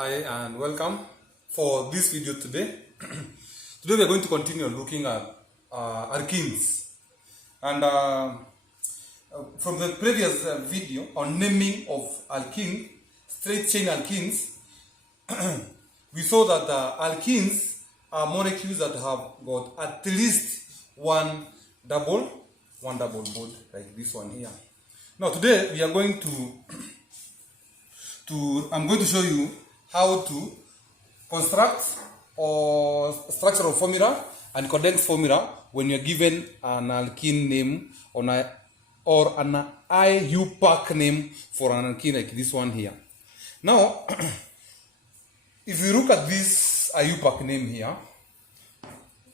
Hi and welcome for this video today. Today we are going to continue looking at alkenes. And from the previous video on naming of alkene, straight chain alkenes, we saw that alkenes are molecules that have got at least one double bond like this one here. Now today we are going I'm going to show you how to construct or structural formula and condensed formula when you're given an alkene name or an IUPAC name for an alkene like this one here. Now, if you look at this IUPAC name here,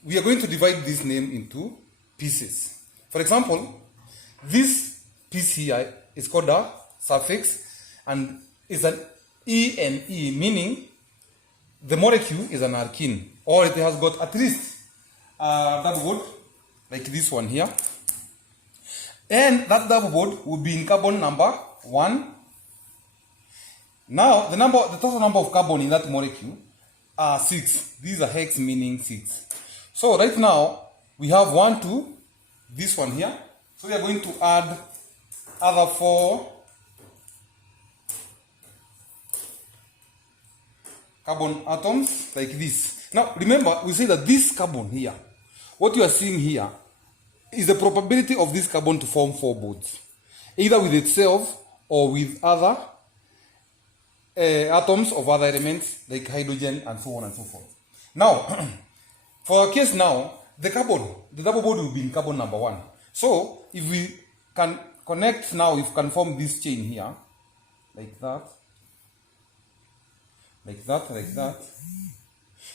we are going to divide this name into pieces. For example, this piece here is called a suffix and is an ENE, meaning the molecule is an alkene, or it has got at least double bond like this one here, and that double bond will be in carbon number 1. Now the total number of carbon in that molecule are 6. These are hex, meaning 6. So right now we have 1, 2, this one here. So we are going to add other 4 carbon atoms like this. Now remember, we say that this carbon here, what you are seeing here, is the probability of this carbon to form 4 bonds, either with itself or with other atoms of other elements like hydrogen and so on and so forth. Now, for our case now, the double bond will be in carbon number 1. So if we can connect now, if we can form this chain here, like that, like that.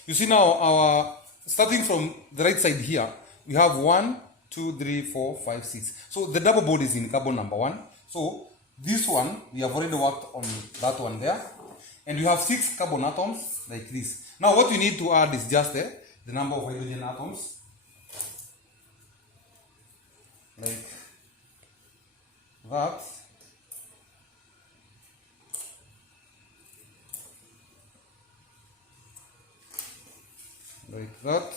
You see now, starting from the right side here, we have 1, 2, 3, 4, 5, 6. So the double bond is in carbon number 1. So this one, we have already worked on that one there. And we have 6 carbon atoms like this. Now what we need to add is just the number of hydrogen atoms. Like that. Like that.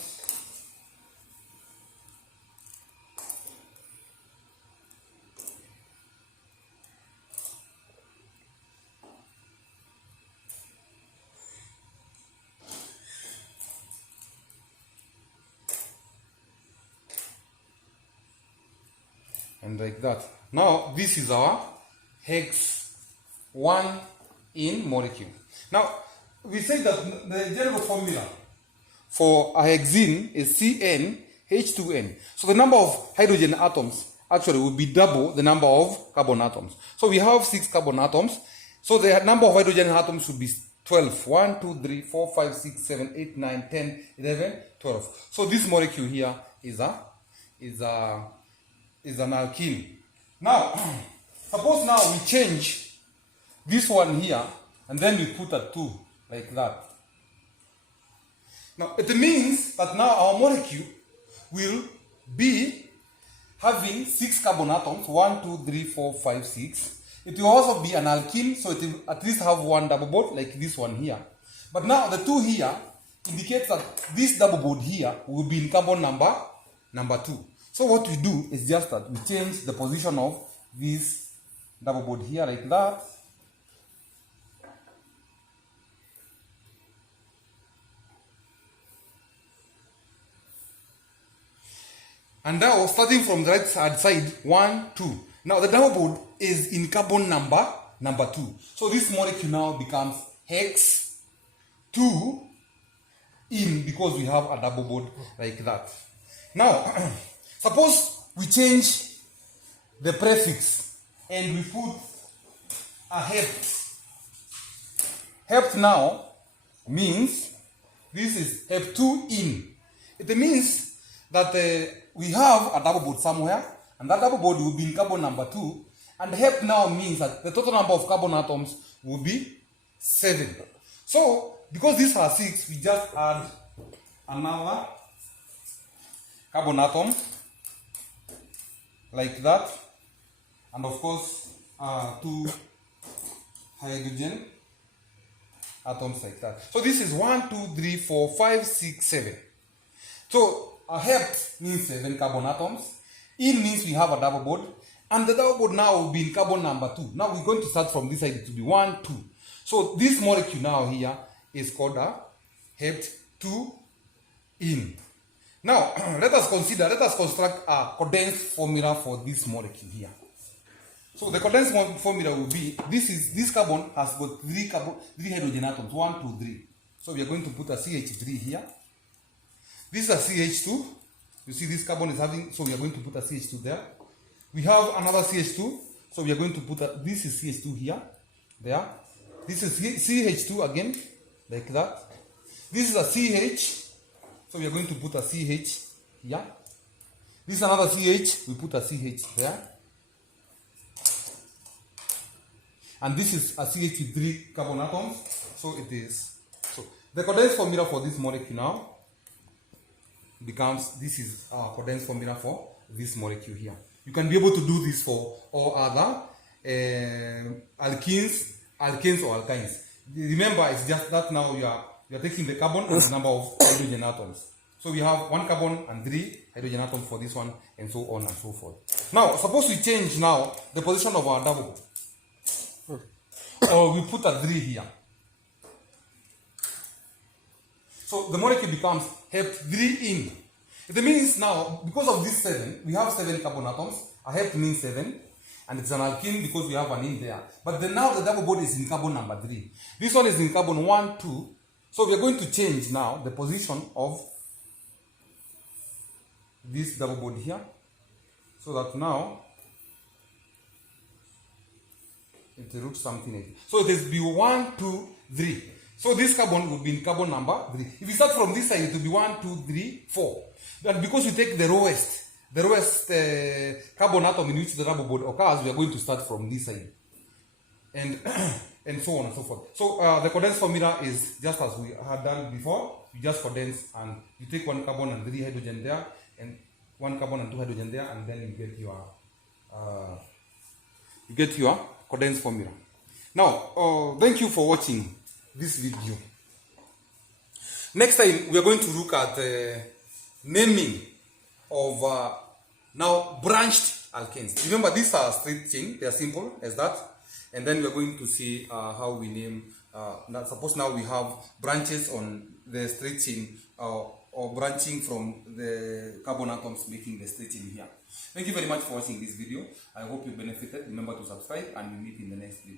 And like that. Now this is our hex 1 in molecule. Now we say that the general formula for a hexene is CnH2n. So the number of hydrogen atoms actually will be double the number of carbon atoms. So we have 6 carbon atoms. So the number of hydrogen atoms should be 12. 1, 2, 3, 4, 5, 6, 7, 8, 9, 10, 11, 12. So this molecule here is an alkene. Now, suppose now we change this one here and then we put a 2 like that. Now, it means that now our molecule will be having 6 carbon atoms, 1, 2, 3, 4, 5, 6. It will also be an alkene, so it will at least have one double bond like this one here. But now the 2 here indicates that this double bond here will be in carbon number 2. So what we do is just that we change the position of this double bond here like that. And now, starting from the right side, 1, 2. Now, the double bond is in carbon number 2. So, this molecule now becomes hex 2 in, because we have a double bond like that. Now, suppose we change the prefix and we put a hept. Hept now means this is hept 2 in. It means that we have a double bond somewhere, and that double bond will be in carbon number 2, and hept now means that the total number of carbon atoms will be 7. So, because these are 6, we just add another carbon atom like that, and of course 2 hydrogen atoms like that. So this is 1, 2, 3, 4, 5, 6, 7. So a hept means 7 carbon atoms. In means we have a double bond. And the double bond now will be in carbon number 2. Now we're going to start from this side to be 1, 2. So this molecule now here is called a hept 2 in. Now let us construct a condensed formula for this molecule here. So the condensed formula will be, this carbon has got 3 hydrogen atoms, 1, 2, 3. So we are going to put a CH3 here. This is a CH2. You see this carbon is having, so we are going to put a CH2 there. We have another CH2, so we are going to put this is CH2 here, there. This is CH2 again, like that. This is a CH, so we are going to put a CH here. This is another CH, we put a CH there. And this is a CH with 3 carbon atoms, so it is. So the condensed formula for this molecule now becomes, this is our condensed formula for this molecule here. You can be able to do this for all other alkenes or alkynes. Remember, it's just that now you are taking the carbon and the number of hydrogen atoms. So we have 1 carbon and 3 hydrogen atoms for this one, and so on and so forth. Now, suppose we change now the position of our double bond. Or we put a 3 here. So the molecule becomes hept 3 in. It means now, because of this 7, we have 7 carbon atoms. A hept means 7. And it's an alkene because we have an in there. But then now the double bond is in carbon number 3. This one is in carbon 1, 2. So we are going to change now the position of this double bond here. So that now it roots something. So it is B1, 2, 3. So this carbon would be in carbon number 3. If we start from this side, it will be 1, 2, 3, 4. But because we take the lowest carbon atom in which the double bond occurs, we are going to start from this side. And and so on and so forth. So the condensed formula is just as we had done before. You just condense and you take 1 carbon and 3 hydrogen there, and 1 carbon and 2 hydrogen there, and then you get your condensed formula. Now, thank you for watching this video. Next time, we are going to look at naming of now branched alkenes. Remember, these are straight chain. They are simple as that. And then we are going to see how we name. Suppose now we have branches on the straight chain or branching from the carbon atoms making the straight chain here. Thank you very much for watching this video. I hope you benefited. Remember to subscribe, and we meet in the next video.